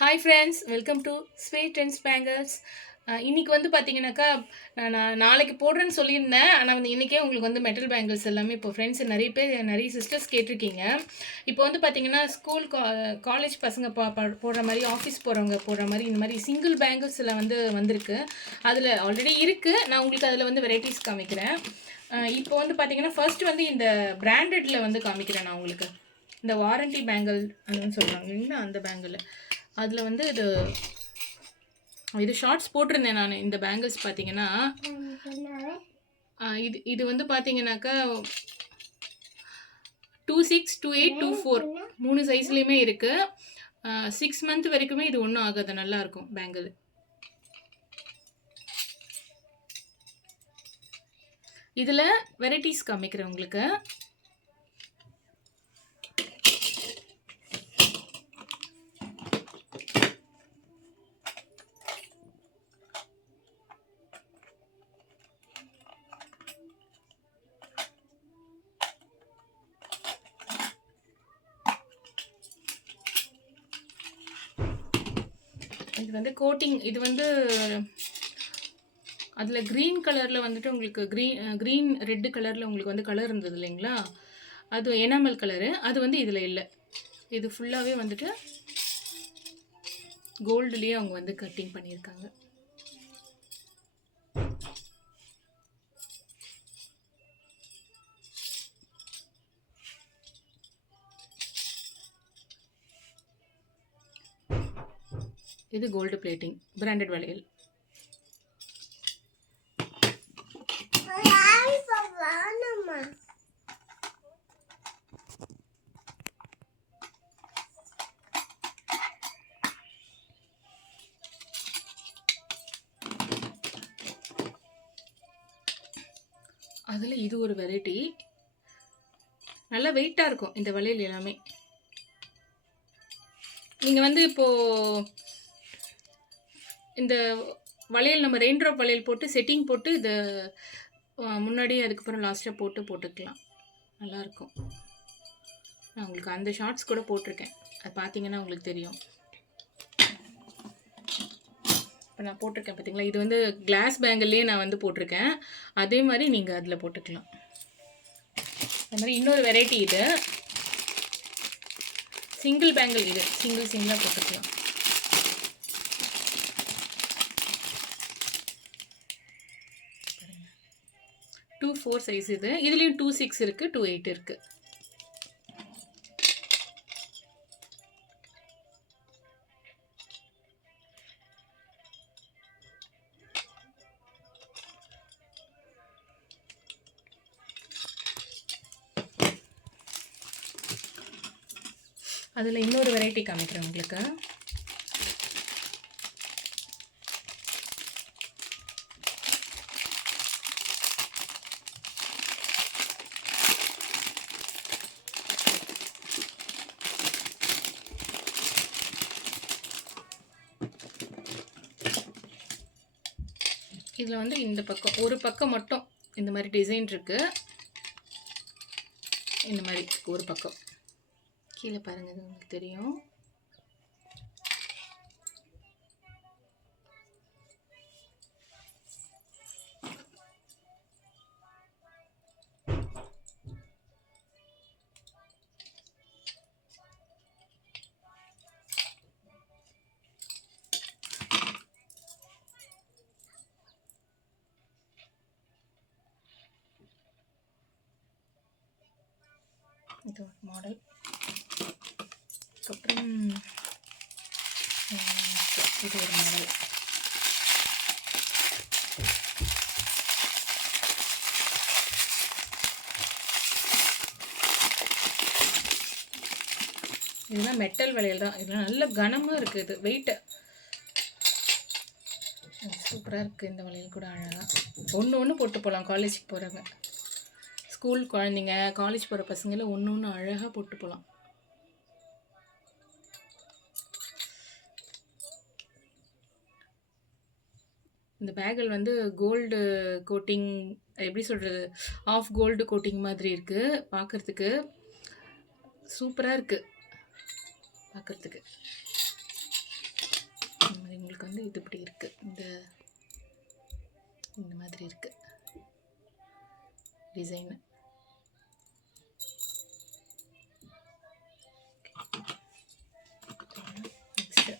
Hi friends, welcome to sweet and spankers. இன்னைக்கு வந்து பார்த்தீங்கன்னாக்கா, நான் நாளைக்கு போடுறேன்னு சொல்லியிருந்தேன். ஆனால் வந்து இன்றைக்கே உங்களுக்கு வந்து மெட்டல் பேங்கிள்ஸ் எல்லாமே இப்போ ஃப்ரெண்ட்ஸ் நிறைய பேர் நிறைய சிஸ்டர்ஸ் கேட்டிருக்கீங்க. இப்போ வந்து பார்த்தீங்கன்னா ஸ்கூல் காலேஜ் பசங்க போடுற மாதிரி, ஆஃபீஸ் போகிறவங்க போடுற மாதிரி, இந்த மாதிரி சிங்கிள் பேங்கிள்ஸில் வந்து வந்திருக்கு. அதில் ஆல்ரெடி இருக்குது. நான் உங்களுக்கு அதில் வந்து வெரைட்டிஸ் காமிக்கிறேன். இப்போ வந்து பார்த்தீங்கன்னா ஃபர்ஸ்ட் வந்து இந்த பிராண்டடில் வந்து காமிக்கிறேன் நான் உங்களுக்கு. இந்த வாரண்டி பேங்கிள் அதுன்னு சொல்கிறாங்க இல்லைங்களா, அந்த பேங்கிள். அதில் வந்து இது ஷார்ட்ஸ் போட்டிருந்தேன் நான். இந்த பேங்கிள்ஸ் பார்த்தீங்கன்னா இது இது வந்து பார்த்தீங்கன்னாக்கா 26, 28, 24 3 சைஸ்லேயுமே இருக்குது. 6 மந்த் வரைக்குமே இது ஒன்றும் ஆகாது, நல்லாயிருக்கும் பேங்கிள். இதில் வெரைட்டிஸ் காமிக்கிறேன் உங்களுக்கு. இது வந்து கோட்டிங், இது வந்து அதில் க்ரீன் கலரில் வந்துட்டு உங்களுக்கு க்ரீன் ரெட்டு கலரில் உங்களுக்கு வந்து கலர் இருந்தது இல்லைங்களா, அது எனாமல் கலரு. அது வந்து இதில் இல்லை. இது ஃபுல்லாகவே வந்துட்டு கோல்டுலேயே அவங்க வந்து கட்டிங் பண்ணியிருக்காங்க. இது கோல்டு பிளேட்டிங், பிராண்டட் வளையல். அதில் இது ஒரு வெரைட்டி, நல்லா வெயிட்டாக இருக்கும் இந்த வளையல் எல்லாமே. நீங்கள் வந்து இப்போது இந்த வளையல் நம்ம ரெயின் ட்ராப் வளையல் போட்டு செட்டிங் போட்டு இதை முன்னாடி அதுக்கப்புறம் லாஸ்ட்டாக போட்டுக்கலாம், நல்லாயிருக்கும். நான் உங்களுக்கு அந்த ஷார்ட்ஸ் கூட போட்டிருக்கேன், அது பார்த்தீங்கன்னா உங்களுக்கு தெரியும். இப்போ நான் போட்டிருக்கேன் பார்த்தீங்களா, இது வந்து கிளாஸ் பேங்கிள்லேயே நான் வந்து போட்டிருக்கேன். அதே மாதிரி நீங்கள் அதில் போட்டுக்கலாம். அது மாதிரி இன்னொரு வெரைட்டி, இது சிங்கிள் பேங்கிள். இது சிங்கிளாக போட்டுக்கலாம். To 4 size. இதுலேயும் 2 6 இருக்குது, 2 8 இருக்குது. அதில் இன்னொரு வெரைட்டி காமிக்கிறேன் உங்களுக்கு. இதில் வந்து இந்த பக்கம் ஒரு பக்கம் மட்டும் இந்த மாதிரி டிசைன் இருக்குது. இந்த மாதிரி ஒரு பக்கம் கீழே பாருங்கள், இது உங்களுக்கு தெரியும். இது ஒரு மாடல். அதுக்கப்புறம் இது ஒரு மாடல். இதெல்லாம் மெட்டல் வளையல் தான். இதெல்லாம் நல்ல கனமாக இருக்குது, இது வெயிட்டு சூப்பராக இருக்குது. இந்த வளையல் கூட அழகாக ஒன்று போட்டு போகலாம். காலேஜுக்கு போகிறவங்க, ஸ்கூல் குழந்தைங்க, காலேஜ் போகிற பசங்கள ஒன்று அழகாக போட்டு போகலாம். இந்த பேக்கில் வந்து கோல்டு கோட்டிங், எப்படி சொல்கிறது, ஆஃப் கோல்டு கோட்டிங் மாதிரி இருக்குது. பார்க்குறதுக்கு சூப்பராக இருக்குது பார்க்குறதுக்கு. இது இப்படி இருக்குது, இந்த மாதிரி இருக்குது டிசைனு. நெக்ஸ்ட்டு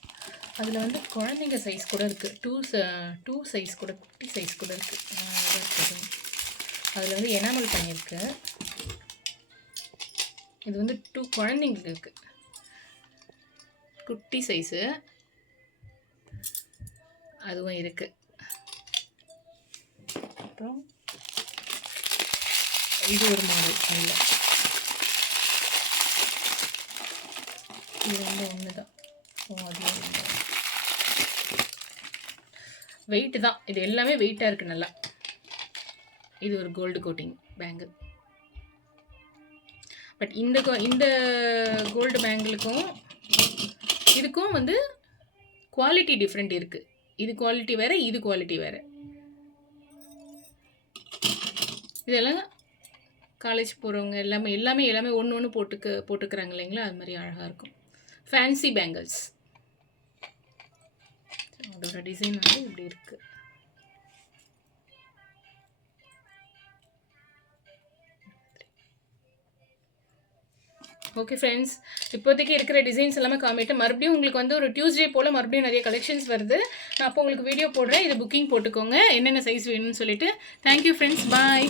அதில் வந்து குழந்தைங்க சைஸ் கூட இருக்குது, டூ சைஸ் கூட, குட்டி சைஸ் கூட இருக்குது. அதில் வந்து எனாமல் பண்ணியிருக்கு. இது வந்து 2 குழந்தைங்களுக்கு இருக்குது, குட்டி சைஸு அதுவும் இருக்குது. அப்புறம் இது ஒரு மாடல், அதில் இது வந்து ஒன்று தான். அது வெயிட்டு தான், இது எல்லாமே வெயிட்டாக இருக்குது நல்லா. இது ஒரு கோல்டு கோட்டிங் பேங்கிள். பட் இந்த கோல்டு பேங்கிளுக்கும் இதுக்கும் வந்து குவாலிட்டி டிஃப்ரெண்ட் இருக்குது. இது குவாலிட்டி வேறு, இது குவாலிட்டி வேறு. இதெல்லாம் காலேஜ் போகிறவங்க எல்லாமே ஒன்று போட்டுக்கிறாங்க இல்லைங்களா, அது மாதிரி அழகாக இருக்கும். Fancy bangles. அதோட டிசைன் வந்து இப்படி இருக்குது. ஓகே ஃப்ரெண்ட்ஸ், இப்போதைக்கு இருக்கிற டிசைன்ஸ் எல்லாமே காமிட்டு மறுபடியும் உங்களுக்கு வந்து ஒரு டியூஸ்டே போல் மறுபடியும் நிறைய கலெக்ஷன்ஸ் வருது. நான் அப்போ உங்களுக்கு வீடியோ போடுறேன். இது புக்கிங் போட்டுக்கோங்க என்னென்ன சைஸ் வேணும்னு சொல்லிட்டு. தேங்க்யூ ஃப்ரெண்ட்ஸ், பாய்.